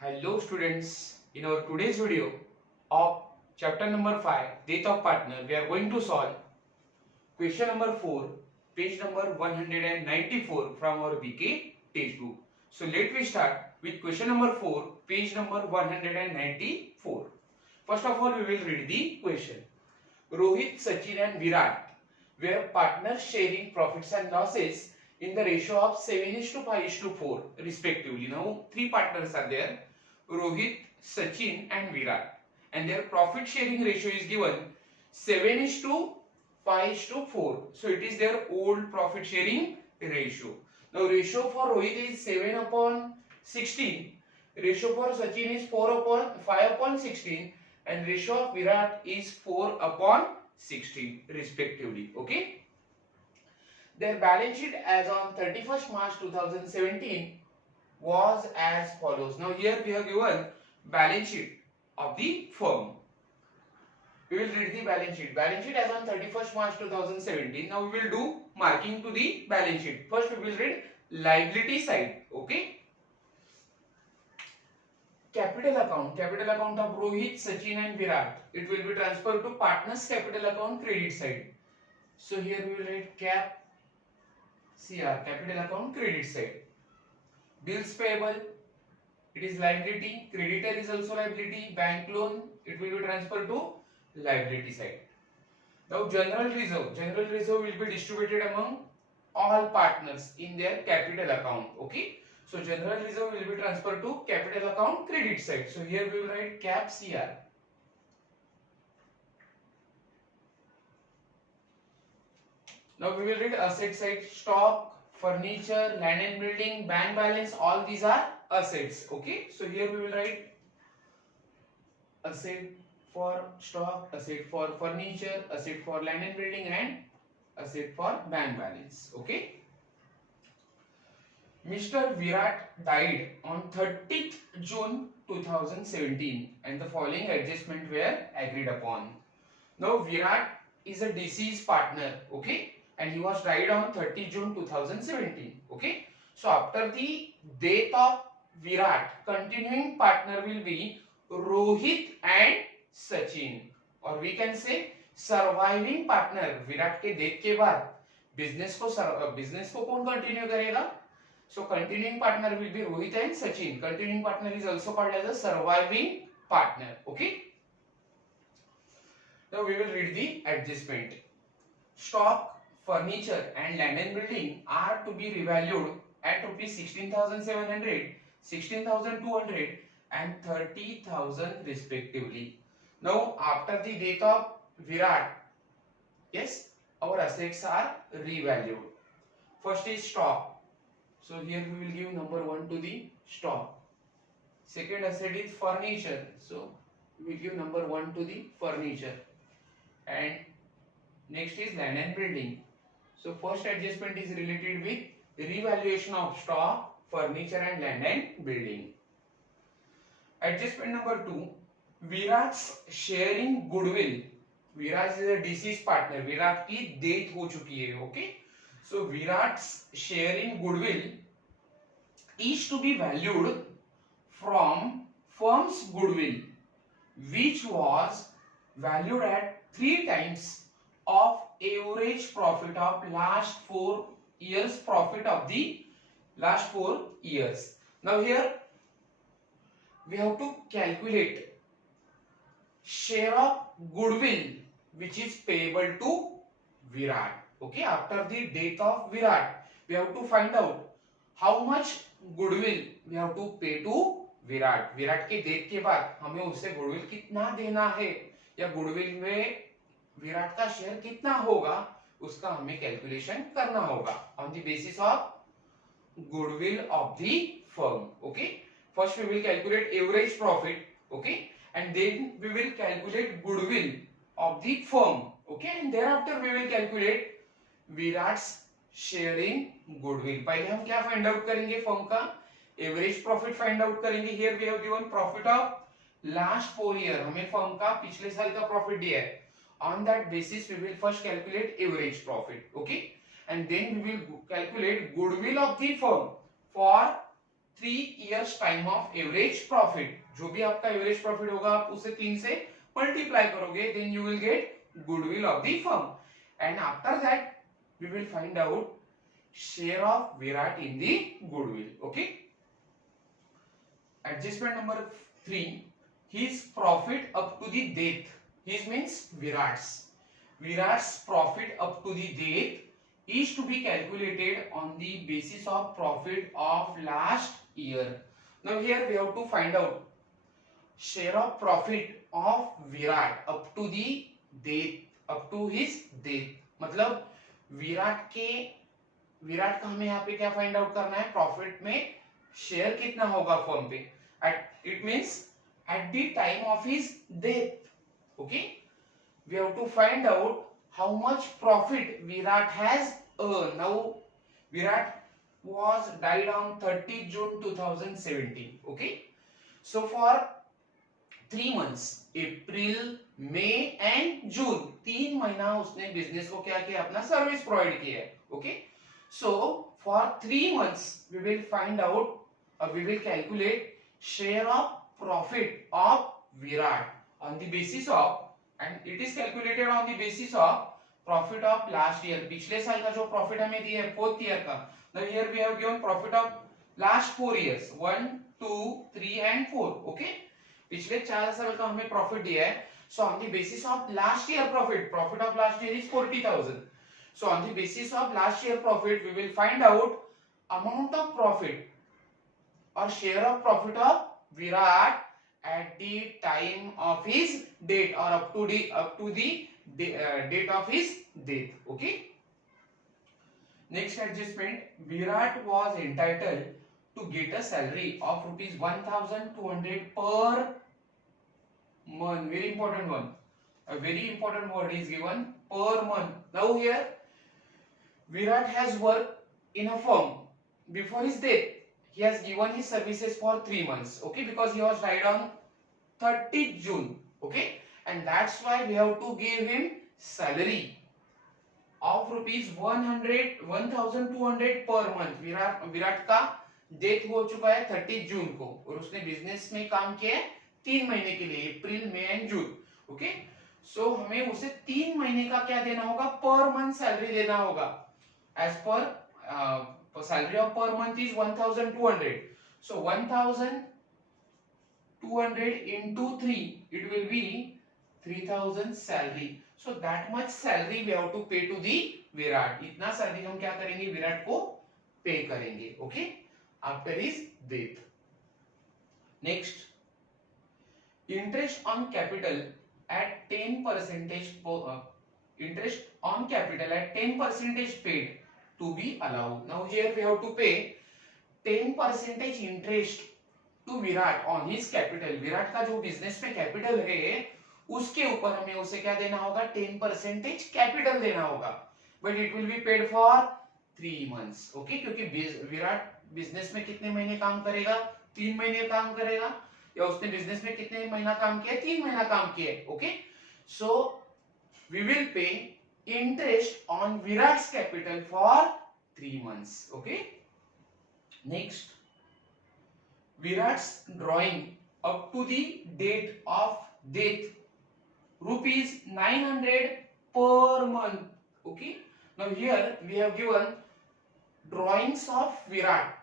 Hello students, in our today's video of chapter number 5, Death of Partner, we are going to solve question number 4, page number 194 from our BK textbook. So let me start with question number 4, page number 194. First of all, we will read the question. Rohit, Sachin and Virat were partners sharing profits and losses in the ratio of 7:5:4 respectively. Now, three partners are there, Rohit, Sachin and Virat, and their profit sharing ratio is given 7:5:4. So it is their old profit sharing ratio. Now, ratio for Rohit is 7/16, ratio for Sachin is 5/16, and ratio of Virat is 4/16 respectively. Okay. Their balance sheet as on 31st March 2017 was as follows. Now here we have given balance sheet of the firm. We will read the balance sheet. Balance sheet as on 31st March 2017. Now we will do marking to the balance sheet. First we will read liability side. Okay. Capital account of Rohit, Sachin and Virat. It will be transferred to partners capital account credit side. So here we will write cap CR, capital account credit side. Bills payable, it is liability. Creditor is also liability. Bank loan, it will be transferred to liability side. Now general reserve will be distributed among all partners in their capital account. Okay. So general reserve will be transferred to capital account credit side. So here we will write cap CR. Now we will read asset side. Stock, furniture, land and building, bank balance, all these are assets. Okay. So here we will write asset for stock, asset for furniture, asset for land and building, and asset for bank balance. Okay. Mr. Virat died on 30th June 2017 and the following adjustments were agreed upon. Now Virat is a deceased partner, okay, and he was died on 30th June 2017, okay. So after the death of Virat, continuing partner will be Rohit and Sachin, or we can say surviving partner. Virat के death के बाद बिजनेस को कौन कंटिन्यू करेगा? So continuing partner will be Rohit and Sachin. Continuing partner is also called as a surviving partner. Okay. Now we will read the adjustment. Stock, furniture and land and building are to be revalued at rupees 16,700, 16,200 and 30,000 respectively. Now after the death of Virat, yes, our assets are revalued. First is stock. So here we will give number 1 to the stock. Second asset is furniture. So we will give number 1 to the furniture. And next is land and building. So first adjustment is related with revaluation of stock, furniture and land and building. Adjustment number 2, Virat's sharing goodwill. Virat is a deceased partner. Virat की death हो चुकी है. Okay. So Virat's sharing goodwill is to be valued from firm's goodwill, which was valued at 3 times of average profit of last 4 years profit of the last 4 years. Now here we have to calculate share of goodwill which is payable to Virat. Okay, after the death of Virat, we have to find out how much goodwill we have to pay to Virat. Virat के death के बाद हमें उससे गुडविल कितना देना है या गुडविल में विराट का शेयर कितना होगा उसका हमें कैलकुलेशन करना होगा on the basis of goodwill of the firm. Okay, first we will calculate average profit, okay, and then we will calculate goodwill of the firm, okay, and thereafter we will calculate Virat's sharing goodwill. पहले हम क्या find out करेंगे? Firm का average profit find out करेंगे. Here we have given profit of last 4 year. हमें firm का पिछले साल का प्रॉफिट दिया है. On that basis we will first calculate average profit, okay, and then we will calculate goodwill of the firm for 3 years time of average profit, जो भी आपका एवरेज प्रॉफिट होगा आप उसे 3 से मल्टीप्लाई करोगे, then you will get goodwill of the firm, and after that we will find out share of Virat in the goodwill. Okay, adjustment number 3, his profit up to the date, his means Virat's profit up to the date is to be calculated on the basis of profit of last year. Now here we have to find out share of profit of Virat up to the date, up to his date, मतलब विराट का हमें यहाँ पे क्या find out करना है, प्रॉफिट में share कितना होगा फर्म पे, it means at the time of his death. Okay, we have to find out how much profit Virat has earned. Now Virat was died on 30 June 2017. Okay, so for 3 months April, May and June, 3 महीना उसने बिजनेस को क्या किया, अपना service provide किया है. Okay, so for 3 months we will find out, we will calculate share of profit of Virat on the basis of, and it is calculated on the basis of profit of last year, पिछले साल का जो प्रॉफिट हमें दिया है fourth year का. Now here we have given profit of last 4 years 1 2 3 and 4. Okay, पिछले 4 साल का हमें प्रॉफिट दिया है. So on the basis of last year profit of last year is 40,000. So on the basis of last year profit we will find out amount of profit or share of profit of Virat at the time of his date, or up to the date of his death. Okay, next adjustment, Virat was entitled to get a salary of rupees 1,200 per month. Very important one, a very important word is given, per month. Now here Virat has worked in a firm before his death. He has given his services for 3 months. Okay, because he was died on 30th June. Okay, and that's why we have to give him salary of rupees 1,200 per month. Virat का डेथ हो चुका है 30 जून को, और उसने बिजनेस में काम किया है 3 महीने के लिए, अप्रैल, मई एंड जून. ओके, सो हमें उसे 3 महीने का क्या देना होगा, पर मंथ सैलरी देना होगा. As per salary of per month is 1,200. So 1,200 into 3, it will be 3,000 salary. So that much salary we have to pay to the Virat. इतना salary हम क्या करेंगे, विराट को पे करेंगे. Okay, after his death. Next, interest on capital at 10% interest on capital at 10% paid to be allowed. Now here we have to pay 10% interest to Virat on his capital. Virat का जो बिजनेस में कैपिटल है उसके ऊपर हमें उसे क्या देना होगा, 10% कैपिटल देना होगा. But it will be paid for 3 months. Okay, क्योंकि विराट बिजनेस में कितने महीने काम करेगा, 3 महीने काम करेगा, या उसने बिजनेस में कितने महीना काम किया, 3 महीना काम किया. Okay, so we will pay interest on Virat's capital for 3 months. Okay, next, Virat's drawing up to the date of death rupees 900 per month. Okay, now here we have given drawings of Virat.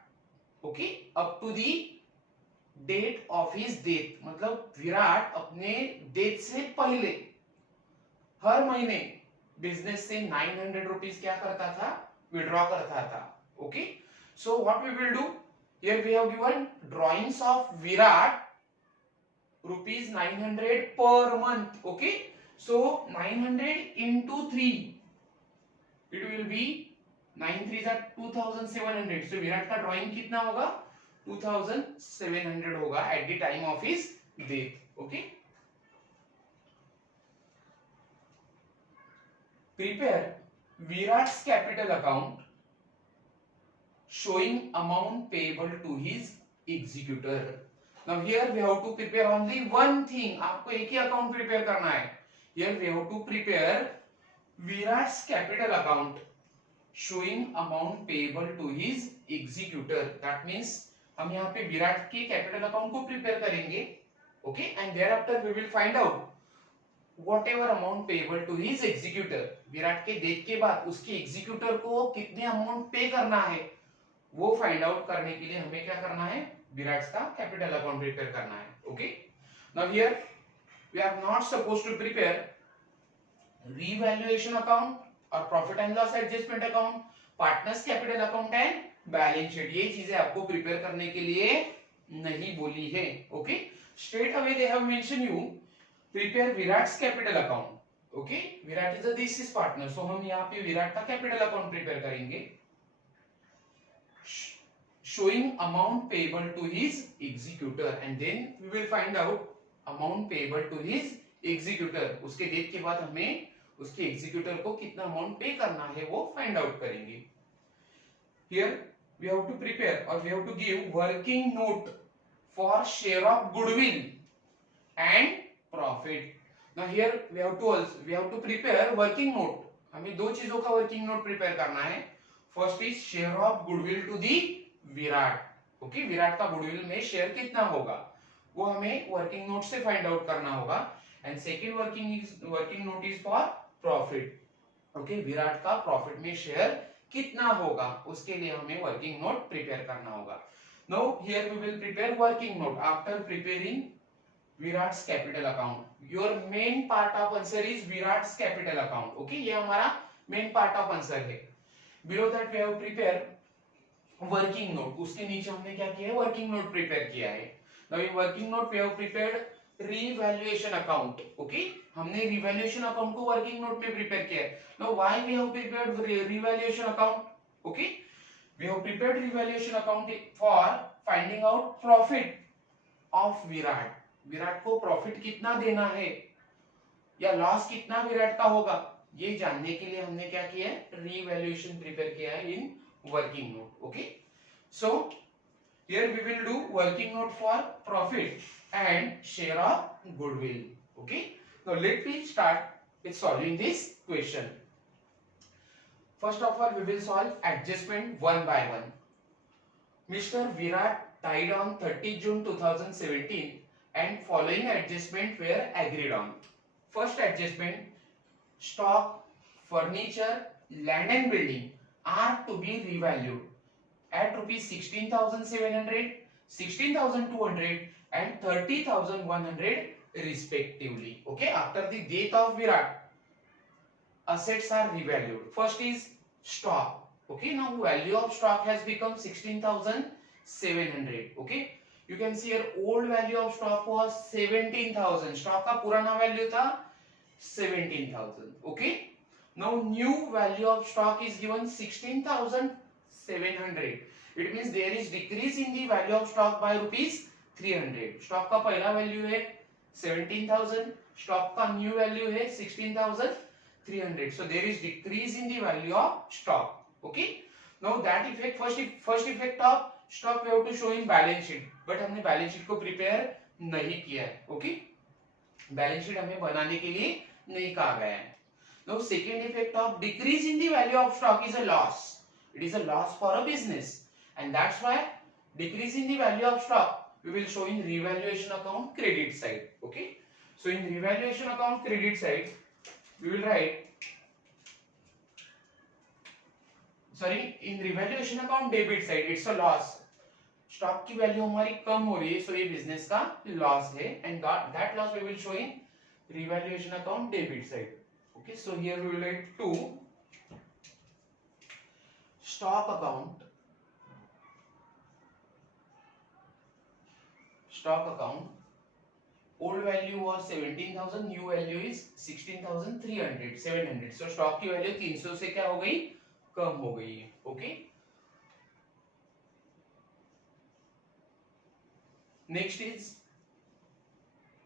Okay, up to the date of his death, मतलब विराट अपने डेथ से पहले हर महीने बिजनेस से 900 रुपीज क्या करता था, withdraw करता था. Okay, so what we will do, here we have given drawings of Virat rupees 900 per month. Okay, so 900 into 3, it will be 9 3 are 2700. So Virat का ड्राइंग कितना होगा, 2700 होगा at the time of his death. Okay, prepare Virat's capital account showing amount payable to his executor. Now here we have to prepare only one thing. आपको एक ही account prepare करना है. Here we have to prepare Virat's capital account showing amount payable to his executor. That means हम यहाँ पे विराट के capital account को prepare करेंगे, okay, and thereafter we will find out whatever amount payable to his executor. Virat के death के बाद उसके एग्जीक्यूटर को कितने अमाउंट पे करना है वो फाइंड आउट करने के लिए हमें क्या करना है, विराट का कैपिटल अकाउंट प्रिपेयर करना है, okay. Now here we are not suppose to prepare revaluation account और profit and loss adjustment account, partners capital account and balance sheet. ये चीजें आपको प्रिपेयर करने के लिए नहीं बोली है, okay. Straight away they have mention you prepare Virat's capital account, okay. Virat is a this partner, so हम यहाँ पे विराट का कैपिटल अकाउंट प्रिपेयर करेंगे, showing amount payable to his executor, and then we will find out amount payable to his executor। उसके डेट के बाद हमें उसके एग्जीक्यूटर को कितना अमाउंट पे करना है वो फाइंड आउट करेंगे। Here we have to prepare or we have to give working note for share of goodwill and profit। Now here we have to prepare working note। हमें दो चीजों का वर्किंग नोट प्रिपेयर करना है। First is share of goodwill to the Virat, okay. Virat का goodwill में share कितना होगा वो हमें वर्किंग नोट से फाइंड आउट करना होगा। And second working note is for profit, okay. Virat का प्रॉफिट में शेयर कितना होगा उसके लिए हमें वर्किंग नोट प्रिपेयर करना होगा। Now here we will prepare working note after preparing Virat's capital account. Your main part of answer is Virat's capital account, okay. ये हमारा मेन पार्ट ऑफ आंसर है। Below that we have prepare working note, उसके नीचे हमने क्या किया है, working note prepare किया है। Now in working note we have prepared revaluation account, okay. हमने रीवैल्यूएशन अकाउंट को वर्किंग नोट में प्रिपेयर किया है। Now why we have prepared revaluation account, okay. We have prepared revaluation account for finding out profit of Virat. Virat को profit कितना देना है या लॉस कितना विराट का होगा ये जानने के लिए हमने क्या किया है, रीवैल्यूएशन प्रिपेयर किया है इन working note, okay। So here we will do working note for profit and share of goodwill, okay। Now let me start with solving this question। First of all we will solve adjustment one by one। Mr. Virat died on 30 June 2017 and following adjustment were agreed on। First adjustment, stock, furniture, land and building are to be revalued at rupees 16,700, 16,200 and 30,100 respectively, okay। After the death of Virat, assets are revalued। First is stock, okay। Now value of stock has become 16,700, okay। You can see here old value of stock was 17,000, stock का पुराना वैल्यू था 17,000, okay। Now new value of stock is given 16,700। It means there is decrease in the value of stock by rupees 300। Stock का पहला वैल्यू है 17,000, stock का new value है 16,300। So there is decrease in the value of stock, okay। Now that effect, first effect of stock we have to show in balance sheet, but हमने balance sheet को prepare नहीं किया है, okay। balance sheet हमें बनाने के लिए नहीं कहा गया है। Now second effect of decrease in the value of stock is a loss। It is a loss for a business and that's why decrease in the value of stock we will show in revaluation account credit side, okay। So in revaluation account credit side we will write, sorry, in revaluation account debit side it's a loss। Stock की वैल्यू हमारी कम हो रही है, सो ये बिजनेस का loss है and that loss we will show in revaluation account debit side, okay। So here we will write to stock account old value was 17,000, new value is 16,300 so stock की वैल्यू 300 से क्या हो गई, कम हो गई है, okay। Next is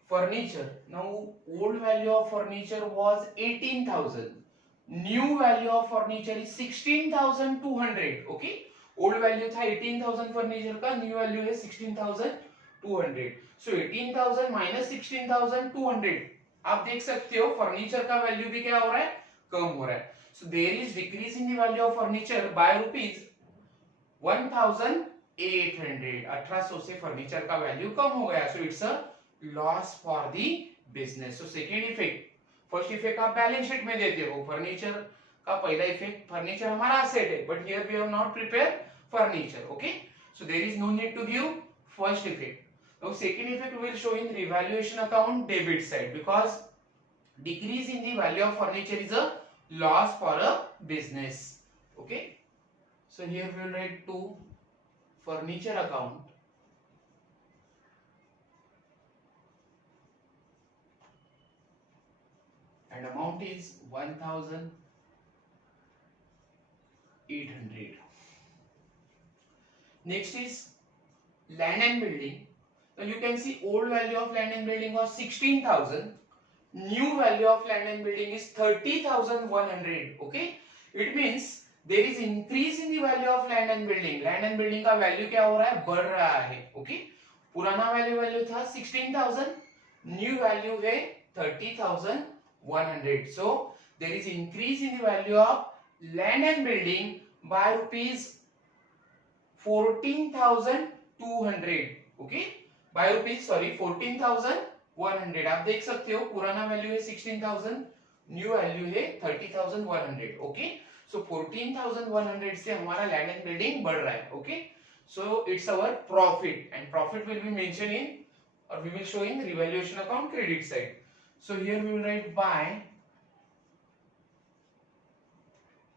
furniture। Now old value of furniture was 18,000, new value of furniture is 16,200, okay। old value था 18,000 furniture का, new value है 16,200। so 18,000 minus 16,200 आप देख सकते हो फर्नीचर का वैल्यू भी क्या हो रहा है, कम हो रहा है। so there is decrease in the value of furniture by rupees 1,800, 800, 1800 से फर्नीचर का वैल्यू कम हो गया, so it's a loss for the business. So second effect, first effect आप बैलेंस शीट में देते हो, फर्नीचर का पहला इफेक्ट, फर्नीचर हमारा असेट है but here we have not prepare furniture, okay, so there is no need to give first effect. Now second effect will show in revaluation account debit side, because decrease in the value of furniture is a loss for a business, okay, so here we will write to furniture account, and amount is 1800. Next is land and building. So you can see old value of land and building was 16,000, new value of land and building is 30,100, okay, it means there is increase in the value of land and building, land and building का value क्या हो रहा है, बढ़ रहा है, okay, पुराना वैल्यू था 16,000, न्यू वैल्यू है 30,100, so there is increase in the value of land and building by rupees 14,200, okay, by rupees 14,100। आप देख सकते हो पुराना वैल्यू है 16,000, न्यू वैल्यू है 30,100, ओके, सो 14,100 से हमारा लैंड एंड बिल्डिंग बढ़ रहा है, okay, so it's our profit, and profit will be mention in और we will show in revaluation account credit side. So here we will write by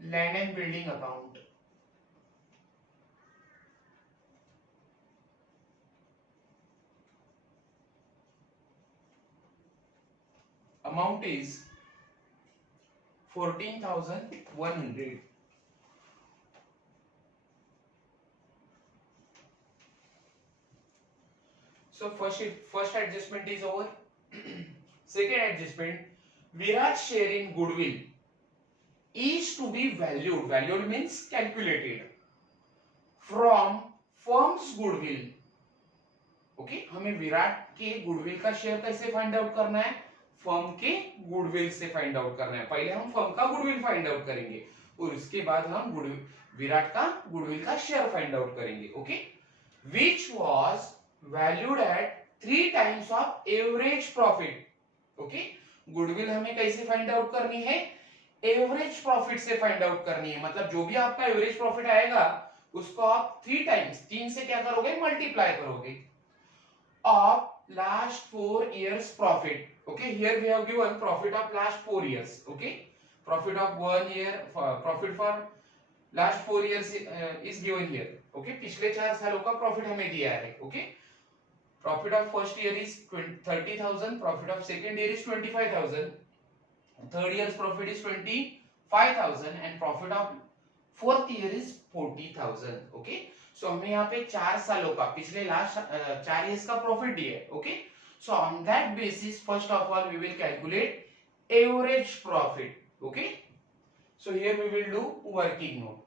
land and building account, amount is 14,100. So first adjustment is over. Second adjustment, Virat's share in goodwill is to be valued. Valued means calculated from firm's goodwill. Okay, हमें विराट के गुडविल का शेयर कैसे find out करना है, फर्म के गुडविल से find out करना है। पहले हम फर्म का गुडविल फाइंड आउट करेंगे और उसके बाद हम विराट का गुडविल का शेयर फाइंड आउट करेंगे, okay, which was valued at 3 times of average profit, okay, goodwill हमें कैसे फाइंड आउट करनी है, एवरेज प्रॉफिट से फाइंड आउट करनी है, मतलब जो भी आपका एवरेज प्रॉफिट आएगा उसको आप 3 टाइम्स, 3 से क्या करोगे, मल्टीप्लाई करोगे of last 4 years profit, okay, here we have given profit of last 4 years, okay, profit of 1 year, profit for last 4 years is given here, okay, पिछले 4 सालों का प्रॉफिट हमें दिया है, okay, profit of first year is 30,000, profit of second year is 25,000, third year's profit is 25,000 and profit of fourth year is 40,000, okay, सो हमें यहाँ पे 4 सालों का पिछले लास्ट 4 इयर्स का प्रॉफिट दिया है, okay, so on that basis first of all we will calculate average profit, okay, so here we will do working note,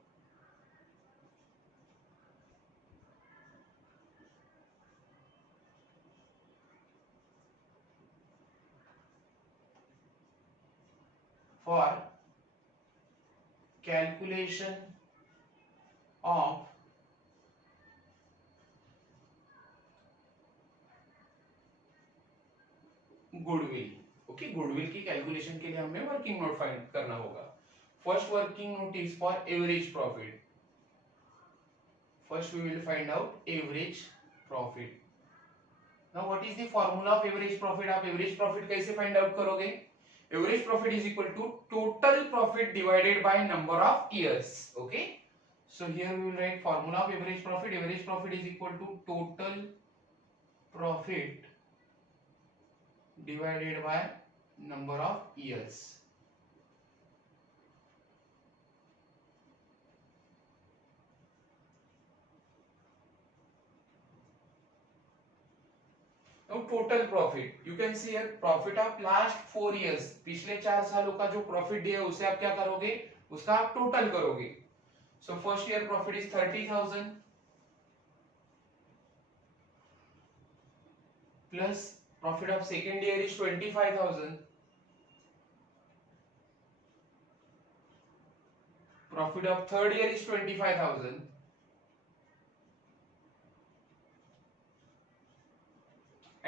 for calculation of goodwill, okay, goodwill की कैलकुलेशन के लिए हमें वर्किंग नोट फाइंड करना होगा। First working note is for average profit, first we will find out average profit. Now what is the formula of average profit, आप average profit कैसे find out करोगे, average profit is equal to total profit divided by number of years, okay, so here we will write formula of average profit is equal to total profit divided by number of years, now total profit you can see here profit of last 4 years, पिछले 4 सालों का जो प्रॉफिट दिया है उसे आप क्या करोगे, उसका आप टोटल करोगे, so first year profit is 30,000 plus profit of second year is 25,000, profit of third year is 25,000,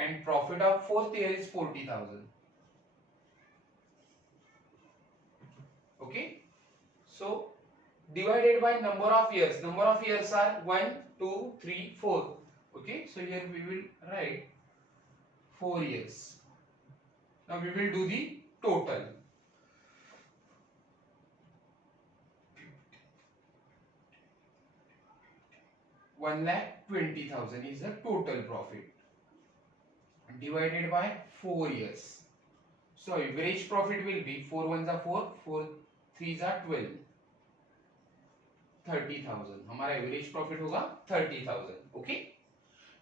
and profit of fourth year is 40,000. Okay, so divided by number of years. Number of years are 1, 2, 3, 4. Okay, so here we will write 4 years. Now we will do the total. 1,20,000 is the total profit divided by 4 years. So average profit will be 4 1s are 4, 4 3s are 12, 30,000. हमारा average profit होगा 30,000. Okay,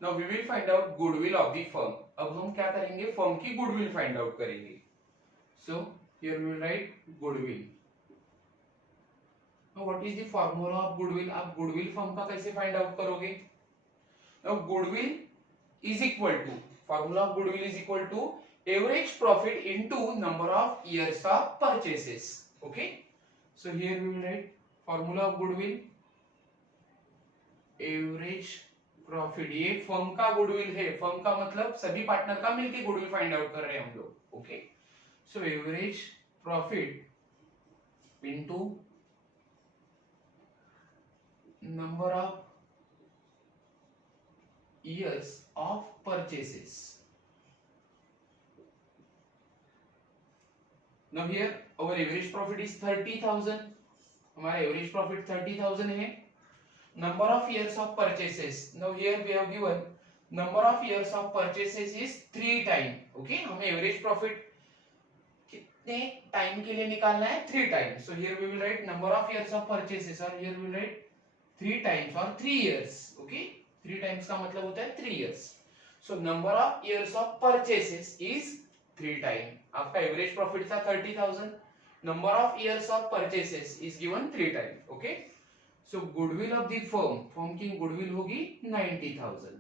now we will find out goodwill of the firm. अब हम क्या करेंगे, फर्म की goodwill find out करेंगे. So here we will write goodwill. Now what is the formula of goodwill. आप goodwill firm का कैसे फाइंड आउट करोगे. Now goodwill is equal to, formula of goodwill is equal to average profit into number of years of purchases. Okay, so here we will write formula of goodwill. Average profit, ये फर्म का गुडविल है. फर्म का मतलब सभी पार्टनर का मिलके goodwill find out कर रहे हैं हम लोग. Okay, so average profit into number of years of purchases. Now here our average profit is 30,000. हमारा average profit 30,000 है. Number of years of purchases. Now here we have given number of years of purchases is 3 times. Okay, हमें average profit कितने टाइम के लिए निकालना है, 3 times. So here we will write number of years of purchases, or here we will write 3 times or 3 years. Okay, 3 times का मतलब होता है 3 years. So number of years of purchases is 3 times. आपका एवरेज प्रॉफिट था 30,000. Number of years of purchases is given 3 times. Okay, so goodwill of the firm, firm की goodwill होगी 90,000.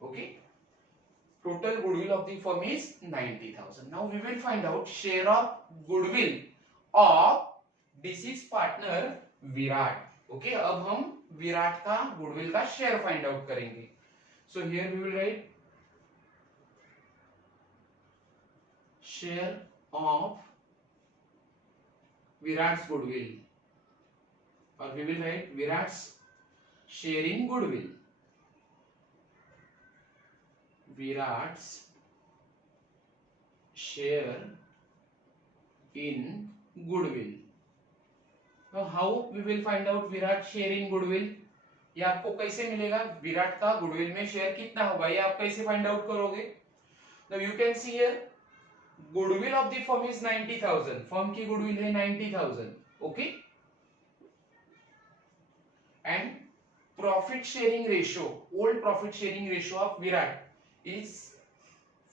Okay, total goodwill of the firm is 90,000. Now we will find out share of goodwill of deceased partner Virat. Okay, अब हम विराट का गुडविल का share find out करेंगे. So here we will write share of Virat's goodwill, or we will write Virat's share in goodwill. Virat's share in goodwill. Now how we will find out Virat's share in goodwill? ये आपको कैसे मिलेगा, विराट का goodwill में share कितना होगा, ये आप कैसे फाइंड आउट करोगे. Now you can see here goodwill of the firm is 90,000. फर्म की गुडविल है 90,000. Okay, and profit sharing ratio, old profit sharing ratio of Virat इज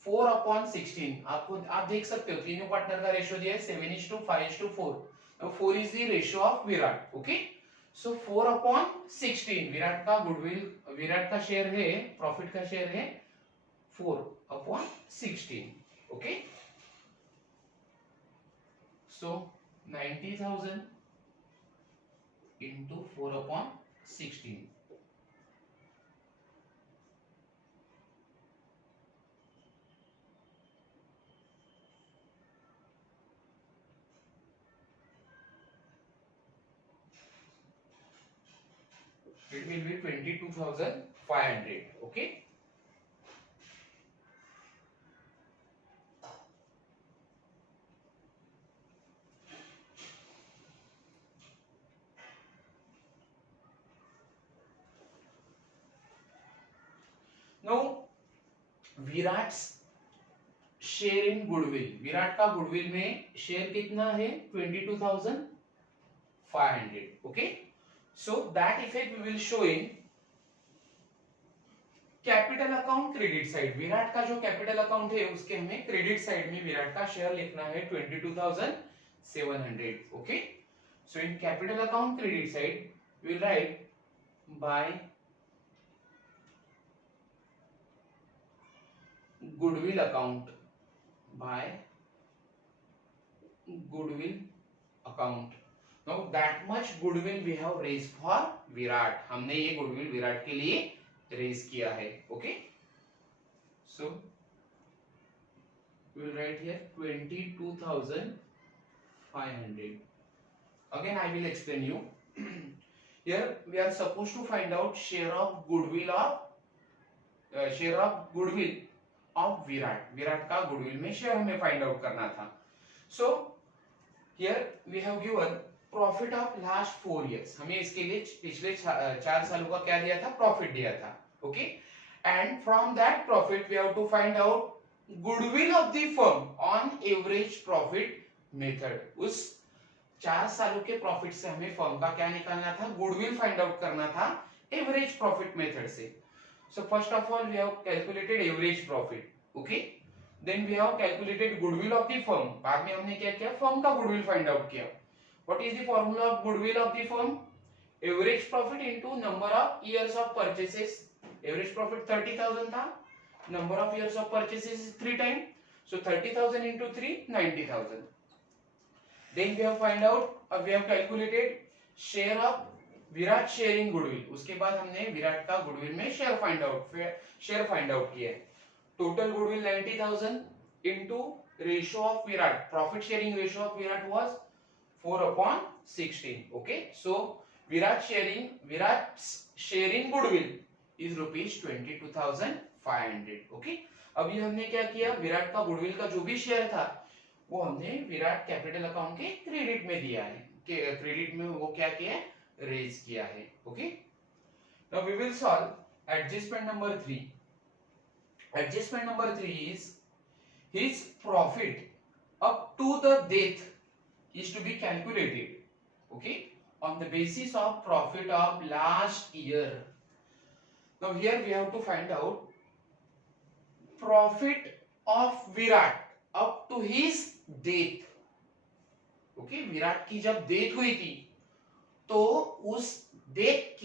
4/16. आपको आप देख सकते हो तीनों पार्टनर का रेशियो दिया है 7:5:4. Now 4 is the ratio of Virat. Okay, so 4/16 Virat का गुडविल, विराट का शेयर है, प्रॉफिट का शेयर है 4/16. ओके, so 90,000 into 4/16. It will be 22,500. Okay, now Virat share in goodwill, Virat का गुडविल में शेयर कितना है 22,500. Okay, so that effect we will show in capital account credit side. Virat का जो कैपिटल अकाउंट है उसके हमें क्रेडिट साइड में विराट का शेयर लिखना है 22,700. Okay, so in capital account credit side we will write by goodwill account, by goodwill account. Now that much goodwill we have raised for Virat. हमने ये goodwill विराट के लिए रेज किया है. Okay, so we will write here 22,500. Again I will explain you. Here we are supposed to find out share of goodwill of Virat का goodwill में share हमें find out करना था. So here we have given profit of last 4 years. हमें इसके लिए पिछले 4 सालों का क्या दिया था, प्रॉफिट दिया था. Okay, and from that profit we have to find out goodwill of the firm on average profit method. उस 4 सालों के प्रॉफिट से हमें फर्म का क्या निकालना था, गुडविल फाइंड आउट करना था एवरेज प्रॉफिट मेथड से. So first of all we have calculated average profit. Okay, then we have calculated goodwill of the firm. बाद में हमने क्या किया, फर्म का गुडविल फाइंड आउट किया. What is the formula of goodwill of the firm? Average profit into number of years of purchases. Average profit 30,000 था, number of years of purchases is 3 times, so 30,000 into 3 90,000. Then we have calculated share of Virat sharing goodwill. उसके बाद हमने विराट का goodwill में share find out किया है. Total goodwill 90,000 into ratio of Virat, profit sharing ratio of Virat वाज 4/16. Okay, so Virat sharing goodwill is ₹22,500. ओके, अभी हमने क्या किया, विराट का गुडविल का जो भी शेयर था वो हमने विराट कैपिटल अकाउंट के क्रेडिट में दिया है. क्रेडिट में वो क्या किया है, रेज किया है. Okay, now we will solve adjustment number 3. Adjustment number 3 is his profit up to the death is to be calculated. Okay, on the basis of profit of last year. Now here we have to find out profit of Virat up to his death. Okay, Virat की जब डेथ हुई थी तो उस डेट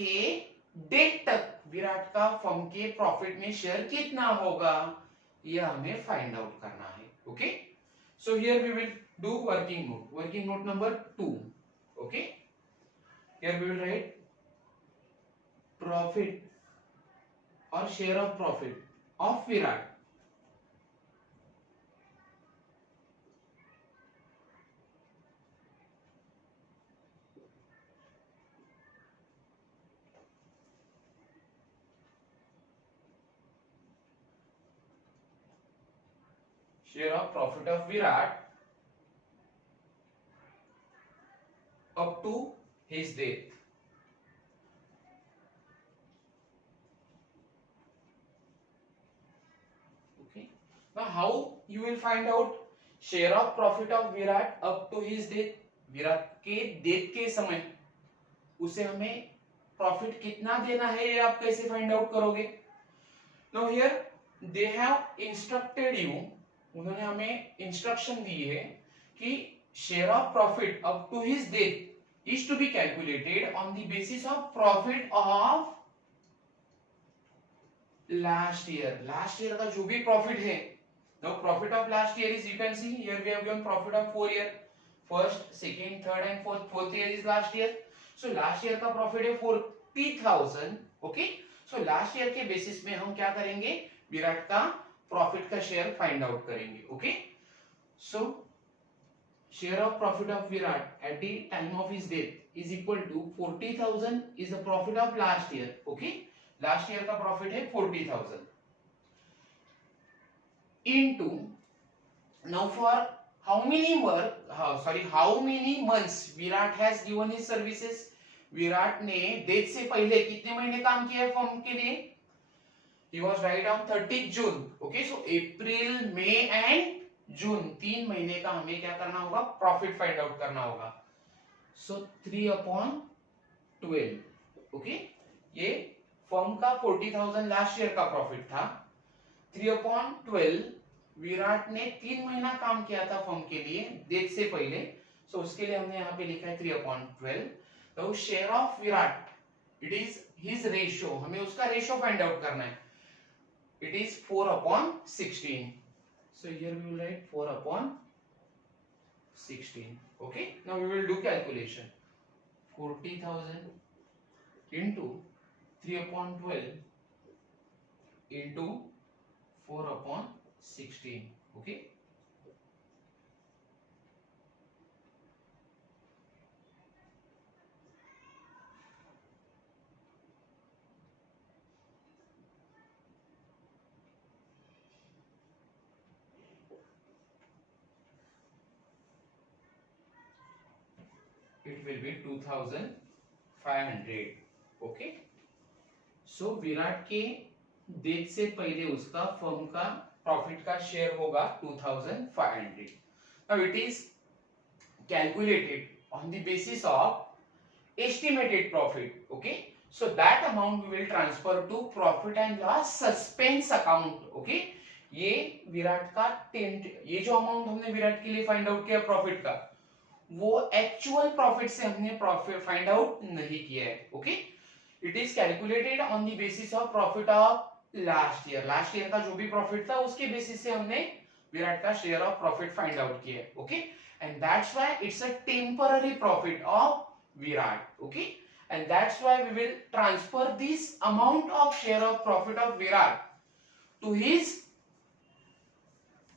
तक विराट का फर्म के प्रॉफिट में शेयर कितना होगा, यह हमें फाइंड आउट करना है. Okay, so here we will do working note number 2. Okay, here we will write profit और share of profit of Virat share of profit of Virat up to his death. Okay, now how you will find out share of profit of Virat up to his death? Virat के death के समय उसे हमें प्रॉफिट कितना देना है, ये आप कैसे फाइंड आउट करोगे. Now here they have instructed you, उन्होंने हमें इंस्ट्रक्शन दी है कि share of profit up to his death is to be calculated on the basis of profit of last year. Last year का जो भी प्रॉफिट है, now profit of last year is, you can see here we have given profit of 4 year, first, second, third and fourth year is last year. So last year का profit है 40,000. Okay, so last year के basis में हम क्या करेंगे, विराट का profit का share find out करेंगे. Okay, so share of profit of Virat at the time of his death is equal to 40,000 is the profit of last year. Okay, last year का profit है 40,000 into, now for how many months Virat has given his services. Virat ने death से पहले कितने महीने काम किया है फर्म के लिए, he was died on 30th June. Okay, so April, May and June 3 महीने का हमें क्या करना होगा, प्रॉफिट फाइंड आउट करना होगा. so 3/12. ओके, ये फर्म का 40,000 लास्ट ईयर का प्रॉफिट था. 3/12 विराट ने 3 महीना काम किया था फर्म के लिए डेथ से पहले, सो उसके लिए हमने यहाँ पे लिखा है 3/12. तो share of Virat, it is his ratio, हमें उसका रेशियो फाइंड आउट करना है. It is 4/16. So here we will write 4/16. Okay, now we will do calculation. 40,000 into 3/12 into 4/16. Okay, it will be 2500. Okay, so Virat के डेथ से पहले उसका फर्म का प्रॉफिट का शेयर होगा 2500. Now it is calculated on the basis of estimated profit. Okay, so that amount we will transfer to profit and loss suspense account. Okay, ये विराट का ये जो अमाउंट हमने विराट के लिए फाइंड आउट किया प्रॉफिट का, वो एक्चुअल प्रॉफिट से हमने प्रॉफिट फाइंड आउट नहीं किया है. Okay, it is calculated on the basis of profit of last year. Last year का जो भी प्रॉफिट था उसके बेसिस से हमने विराट का share of profit find out किया है. Okay, and that's why it's a temporary profit of Virat. Okay, and that's why we will transfer this amount of share of profit of Virat to his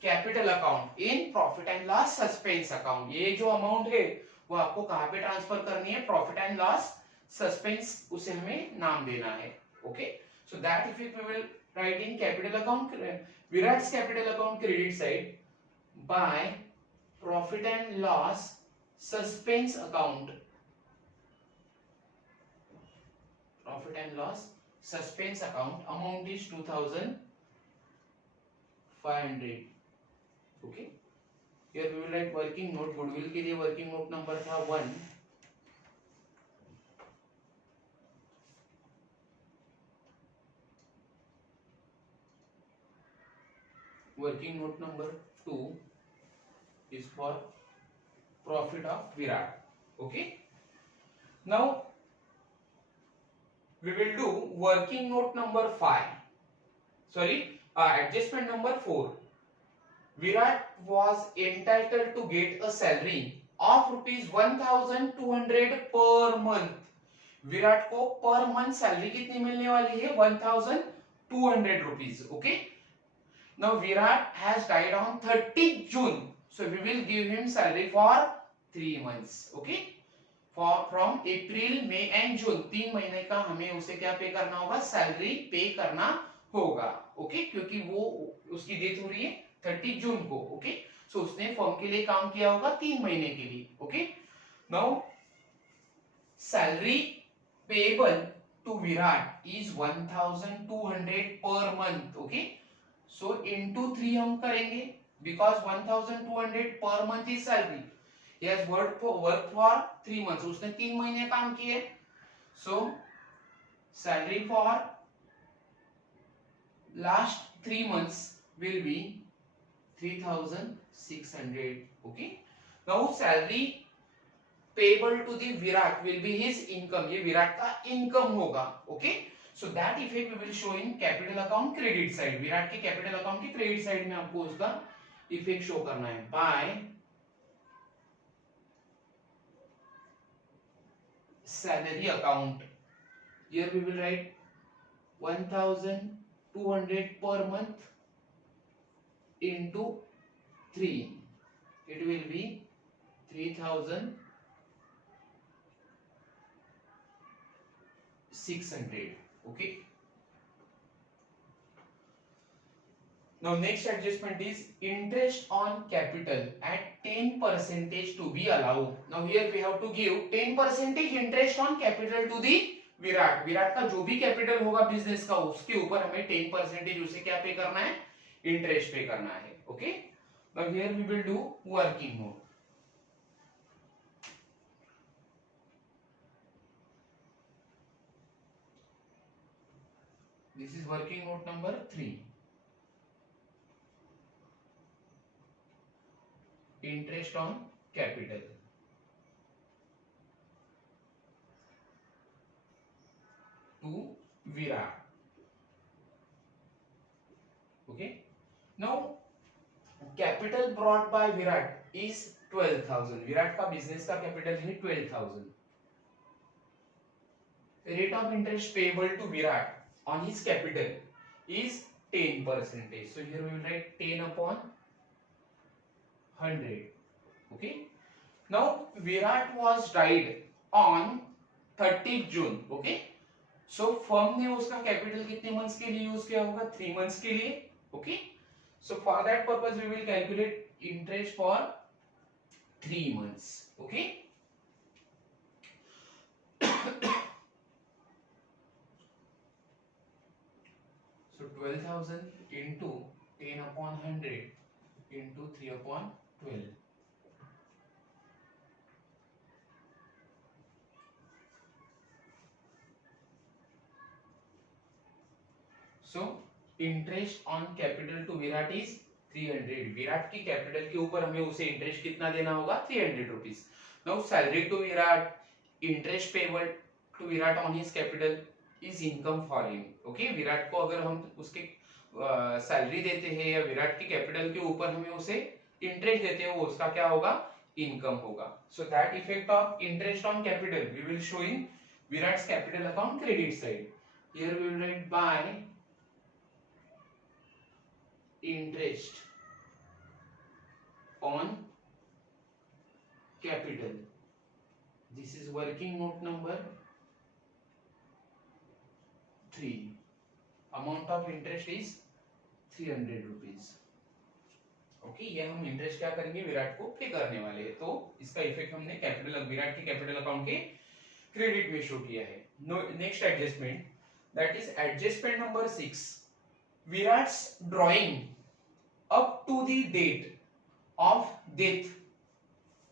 capital account in profit and loss suspense account. ये जो अमाउंट है वो आपको कहां पे ट्रांसफर करनी है? Profit and loss suspense, उसे हमें नाम देना है. Okay, so that effect we will write in capital account, Virat's capital account credit side by profit and loss suspense account. Profit and loss suspense account amount is 2500. Okay, here we will write working note. Goodwill के लिए working note number था 1. Working note number 2 is for profit of Virat. Okay, now we will do working note number 5. Sorry, adjustment number 4. Virat was entitled to get a salary of rupees 1200 per month. Virat को per month salary कितनी मिलने वाली है? 1200 rupees. Okay, now Virat has died on 30 June, so we will give him salary for 3 months. Okay, from April, May and June, 3 महीने का हमें उसे क्या पे करना होगा? सैलरी पे करना होगा. ओके, क्योंकि वो उसकी डेथ हो रही है 30 जून को. ओके, सो उसने फर्म के लिए काम किया होगा 3 महीने के लिए. Okay, now salary payable to Virat is 1200 per month. Okay, सो इनटू 3 हम करेंगे बिकॉज 1200 per month is salary. He has worked for 3 months. उसने 3 महीने काम किए. So salary for last 3 months will be 3600. Okay, now salary payable to the Virat will be his income. ये विराट का इनकम होगा. Okay, so that effect we will show in capital account credit side. Virat के capital account की credit side में आपको उसका effect show करना है. by salary account. Here we will write 1200 per month into 3. It will be 3600. Okay, now next adjustment is interest on capital at 10% to be allowed. Now here we have to give 10% interest on capital to the Virat. विराट का जो भी कैपिटल होगा बिजनेस का, उसके ऊपर हमें 10% उसे क्या पे करना है? इंटरेस्ट पे करना है. Okay, now here we will do working note. This is working note number 3. interest on capital to Virat. Okay, now capital brought by Virat is 12,000. विराट का बिजनेस का कैपिटल है 12,000. rate of interest payable to Virat on his capital is 10%. So here we will write 10 upon 100. Okay, now Virat was died on 30th June. Okay, so firm ने उसका कैपिटल कितने मंथ्स के लिए यूज किया होगा? 3 मंथ्स के लिए. Okay, so for that purpose we will calculate interest for 3 months. Okay, So 12,000 into 10 upon 100 into 3 upon 12. So interest on capital to Virat is 300. विराट की कैपिटल के ऊपर हमें उसे इंटरेस्ट कितना देना होगा? 300 rupees. Now salary to Virat, interest payable to Virat on his capital is income for him. Okay, Virat को अगर हम उसके सैलरी देते हैं या विराट की कैपिटल के ऊपर हमें उसे इंटरेस्ट देते हैं, वो उसका क्या होगा? इनकम होगा. So that effect of interest on capital we will show in Virat's capital account credit side. Here we will write by interest on capital. This is working note number 3. Amount of interest is 300 rupees. Okay, ये हम इंटरेस्ट क्या करेंगे? विराट को पे करने वाले हैं. तो इसका इफेक्ट हमने कैपिटल विराट के कैपिटल अकाउंट के क्रेडिट में शो किया है. Next adjustment, that is adjustment number 6. Virat's drawing up to the date of death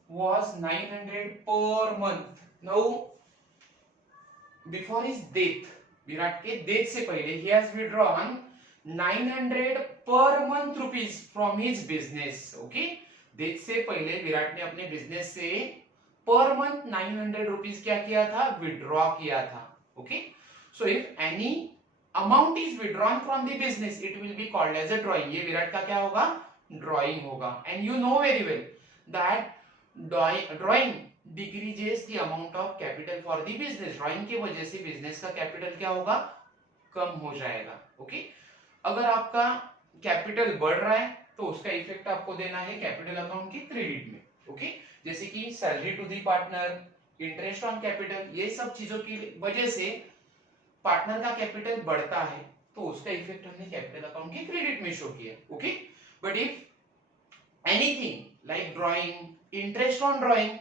was 900 per month. Now before his death, Virat के डेथ से पहले he has withdrawn 900 per month rupees from his business. Okay, death से पहले विराट ने अपने बिजनेस से per month 900 रुपीज क्या किया था? विड्रॉ किया था. Okay, so if any amount is withdrawn from the business, it will be called as a drawing. ये विराट का क्या होगा? ड्राइंग होगा. and you know very well that drawing decreases the amount of capital for the business. Drawing की वजह से बिजनेस का कैपिटल क्या होगा? कम हो जाएगा. ओके, अगर आपका कैपिटल बढ़ रहा है तो उसका इफेक्ट आपको देना है कैपिटल अकाउंट के क्रेडिट में. ओके, जैसे कि salary to the partner, interest on capital, ये सब चीजों की वजह से पार्टनर का कैपिटल बढ़ता है तो उसका इफेक्ट हमने कैपिटल अकाउंट के क्रेडिट में शो किया. Okay, but if anything like drawing, interest on drawing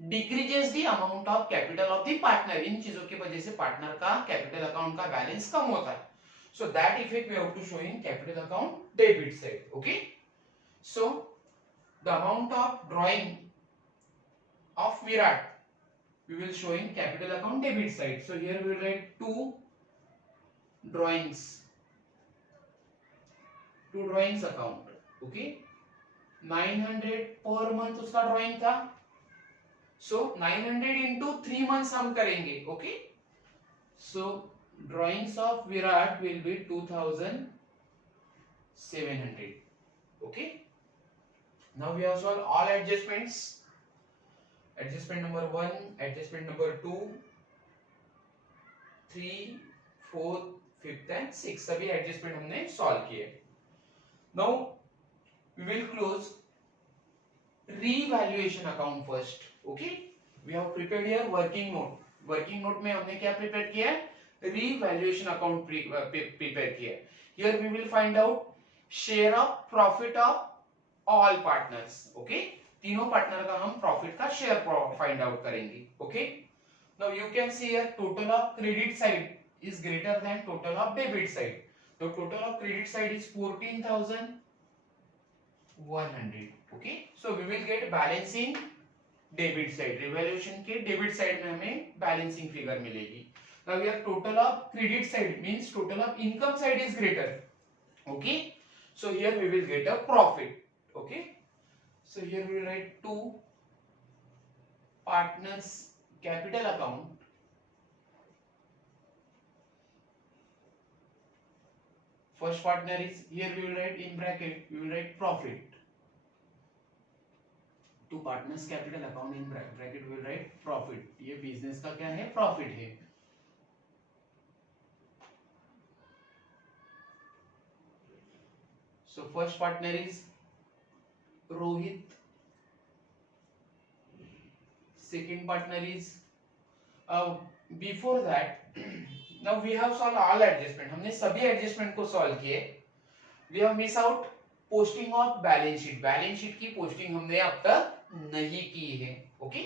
decreases the amount of capital of the partner, इन चीजों की वजह से पार्टनर का कैपिटल अकाउंट का बैलेंस कम होता है. So that effect we have to show in capital account debit side. Okay, so the amount of drawing of Virat we will show in capital account debit side. So here we will write two drawings account. Okay, 900 per month उसका ड्राइंग था. So 900 into 3 months हम करेंगे. Okay, so drawings of Virat will be 2700. Okay, now we have solved all adjustments. Adjustment number 1, adjustment number 2, 3, 4, 5th and 6 सभी एडजस्टमेंट हमने solve किए. Now we will close revaluation account first. Okay, we have prepared here working note. Working note में हमने क्या प्रिपेयर किया है? Revaluation account prepare किया है. Here we will find out share of profit of all partners. Okay, तीनों partner का हम प्रॉफिट का शेयर फाइंड आउट करेंगे. Okay, now you can see here total of credit side is greater than total of debit side. The total of credit side is 14,100. Okay, so we will get balance in debit side. Revaluation के debit side में हमें balancing figure मिलेगी. Now here total of credit side means total of income side is greater. Okay, so here we will get a profit. Okay, so here we will write two partners capital account. First partner is, here we will write in bracket, we will write profit. Two partners capital account in bracket we will write profit. ये बिजनेस का क्या है? प्रॉफिट है. So first partner is Rohit. Second partner is before that now we have solved all adjustment. हमने सभी एडजस्टमेंट को सॉल्व किए. We have miss out posting of balance sheet. Balance sheet की पोस्टिंग हमने अब तक नहीं की है. Okay,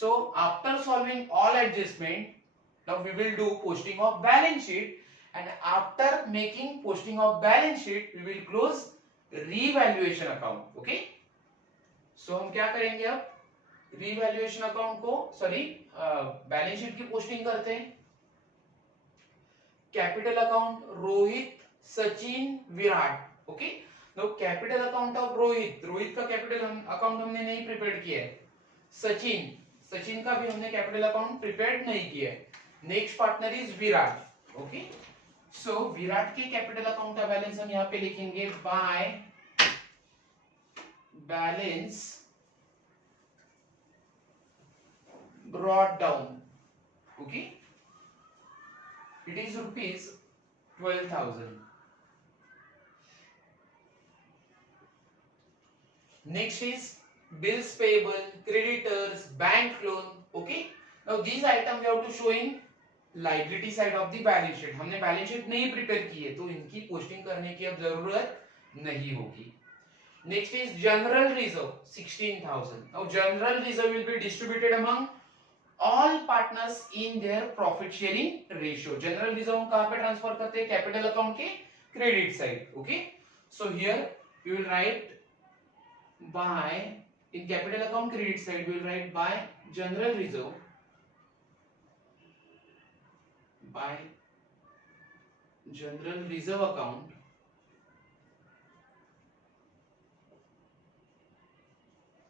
So after solving all adjustment, now we will do posting of balance sheet, and after making posting of balance sheet we will close revaluation account. Okay, so हम क्या करेंगे अब, रीवैल्यूएशन अकाउंट को, सॉरी, बैलेंस शीट की posting करते हैं. Capital account Rohit, Sachin, Virat. Okay, no capital account of Rohit, Rohit का capital account हमने नहीं प्रिपेयर किया है. सचिन, सचिन का भी हमने कैपिटल अकाउंट प्रिपेयर नहीं किया है. Next partner is Virat. Okay, so Virat के कैपिटल अकाउंट का बैलेंस हम यहाँ पे लिखेंगे by balance brought down. Okay, it is rupees 12,000. Next is bills payable, creditors, bank loan. Okay, now these items we have to show in liability side of the balance sheet. हमने balance sheet नहीं प्रिपेयर की है तो इनकी पोस्टिंग करने की अब जरूरत नहीं होगी. Next is general reserve 16,000. Now general reserve will be distributed among all partners in their profit sharing ratio. General reserve हम कहाँ पे ट्रांसफर करते हैं, कैपिटल अकाउंट के credit side. Okay, so here we will write by, in capital account credit side we will write by general reserve, by general reserve account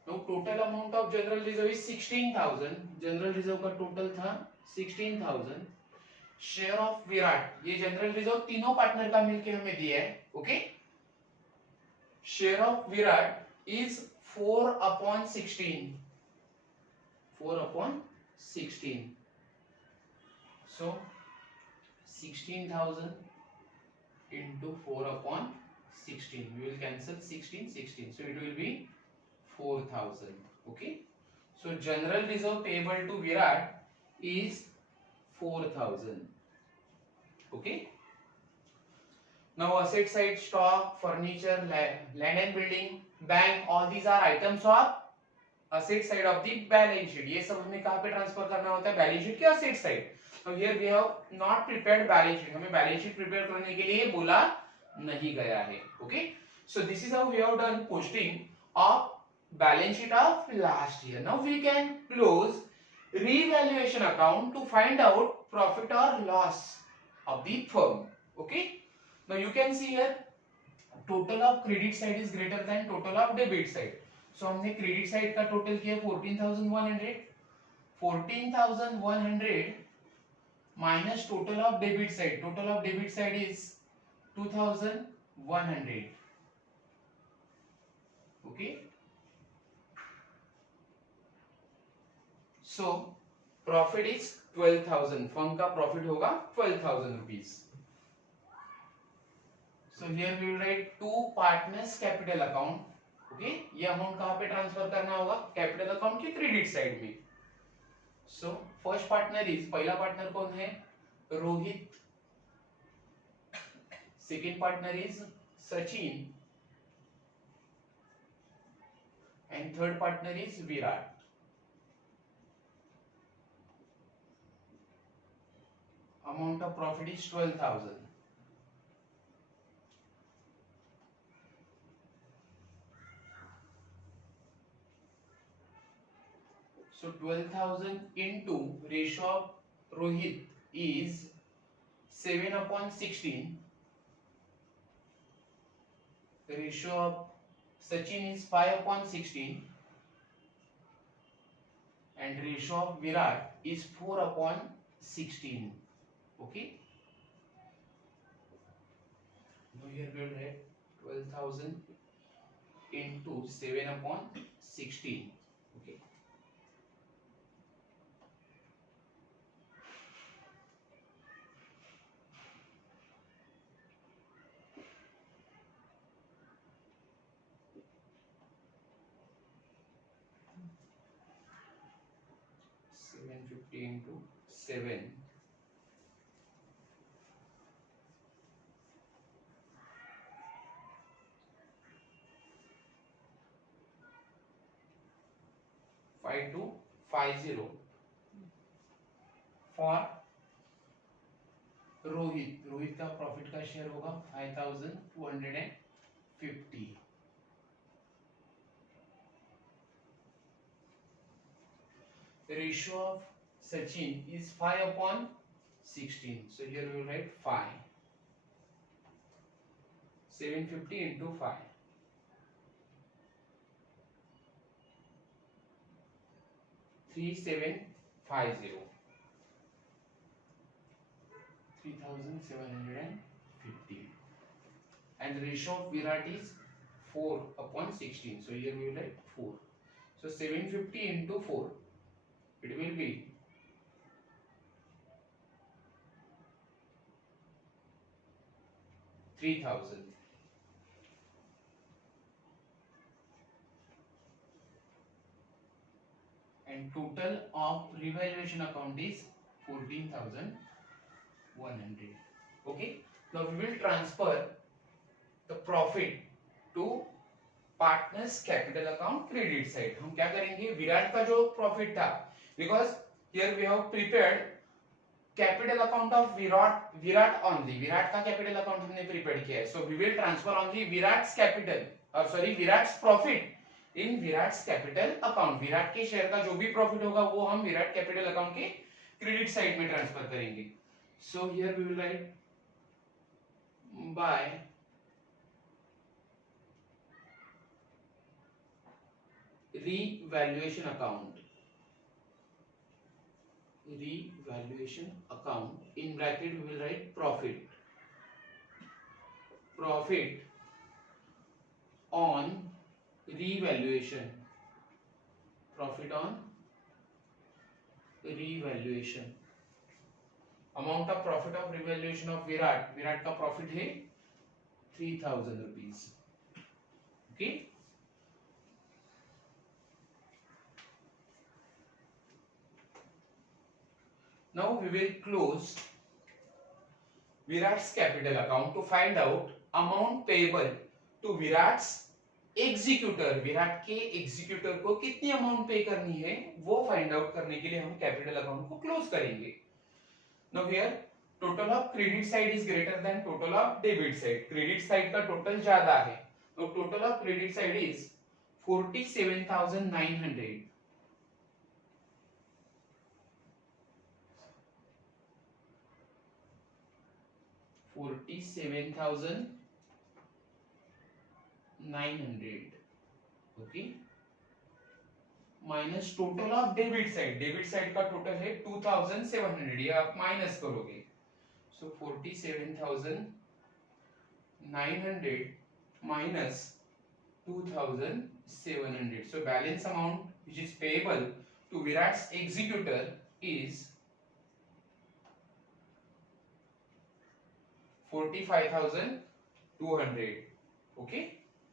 now total amount of general reserve is 16,000. General reserve का टोटल था 16,000. Share of Virat, ये general reserve तीनों partner का मिलके हमें दिया है. Okay, share of Virat इज 4/16. 4/16. So 16,000 into 4/16. We will cancel 16, 16. So it will be 4,000. Okay, so general reserve payable to Virat is 4,000. Okay, now asset side, stock, furniture, land and building, bank, all these are items of asset side of the balance sheet. ये सब हमें कहाँ पे transfer करना होता है, balance sheet के asset side. Now here we have not prepared balance sheet. हमें बैलेंस शीट प्रिपेयर करने के लिए बोला नहीं गया है. Okay, so this is how we have done posting of balance sheet of last year. Now we can close revaluation account to find out profit or loss of the firm. Okay, now you can see here total of credit side is greater than total of debit side. So हमने credit side का total किया 14,100. 14,100 minus total of debit side, total of debit side is 2,100. Okay, so profit is 12,000. Firm का profit होगा 12,000 rupees. So here we will write to partners capital account. Okay, ये amount कहाँ पे transfer करना होगा, capital account की credit side में. So first partner is, पहला पार्टनर कौन है, Rohit. Second partner is Sachin and third partner is Virat. Amount of profit is 12,000. So 12,000 into ratio of Rohit is 7/16. The ratio of Sachin is 5/16 and ratio of Virat is 4/16. Okay, now here we will write 12,000 into 7/16. Okay, into 7. 5 to 50 फॉर रोहित। रोहित का profit का शेयर होगा 5250। Ratio of Sachin is 5/16. So here we will write 5. 750 into 5. 3750. 3750. And the ratio of Virat is 4/16. So here we will write 4. So 750 into 4. It will be 3000. And total of revaluation account is 14,100. Okay. Now we will transfer the profit to partners capital account credit side. हम क्या करेंगे, विराट का जो profit था, because here we have prepared capital account of Virat only, Virat का capital account हमने prepare किया है। So we will transfer only Virat's capital और sorry Virat's profit in Virat's capital account. Virat के शेयर का जो भी प्रॉफिट होगा वो हम विराट कैपिटल अकाउंट के क्रेडिट साइड में ट्रांसफर करेंगे। So here we will write by revaluation account, revaluation account, in bracket we will write profit on revaluation, profit on revaluation, amount of profit of revaluation of Virat का profit है 3000 rupees। okay, now we will close Virat's capital account to find out amount payable to Virat's executor। Virat के executor को कितनी अमाउंट पे करनी है वो find out करने के लिए हम कैपिटल अकाउंट को क्लोज करेंगे। Now here total of credit side is greater than total of debit side. Credit side का टोटल ज्यादा है, तो total of credit side is 47,900। 47,900 okay, minus total of debit side. Debit side का टोटल है 2,700, ये आप माइनस करोगे। सो 47,900 minus 2,700, so balance amount which is payable to Virat's executor is 45,200। Okay,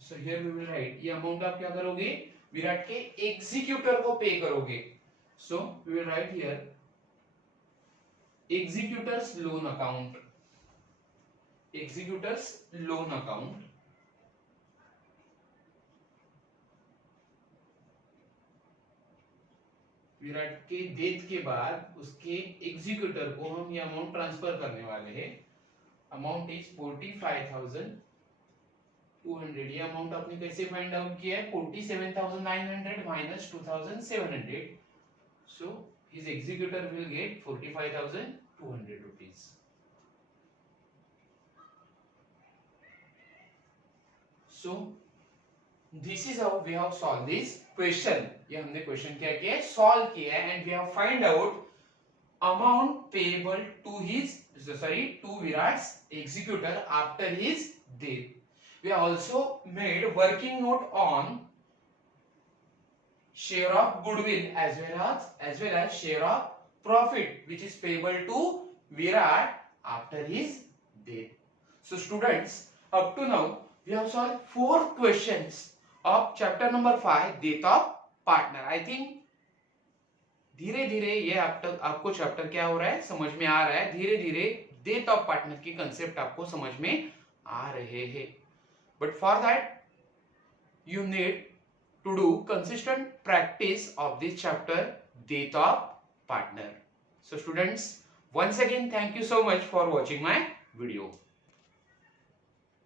so here we will write, ये अमाउंट आप क्या करोगे, विराट के एग्जीक्यूटर को पे करोगे। So we will write here executors loan account, executors loan account Virat के death के बाद उसके एग्जीक्यूटर को हम ये अमाउंट ट्रांसफर करने वाले हैं। Amount is 45,200। ये अमाउंट आपने कैसे फाइंड आउट किया है, 47,900 minus 2,700। So his executor will get 45,200 rupees. So this is how we have solve this question. ये हमने क्वेश्चन क्या किया है, सॉल्व किया है, and we have find out amount payable to Virat's executor after his death. We have also made working note on share of goodwill as well as share of profit which is payable to Virat after his death. So students, up to now we have solved 4 questions of chapter number 5, death of partner. I think धीरे धीरे ये आपको चैप्टर क्या हो रहा है, समझ में आ रहा है। धीरे धीरे डेथ ऑफ पार्टनर की कंसेप्ट आपको समझ में आ रहे हैं, but for that you need to do consistent practice of this chapter Detop partner. So students, once again thank you so much for watching my video.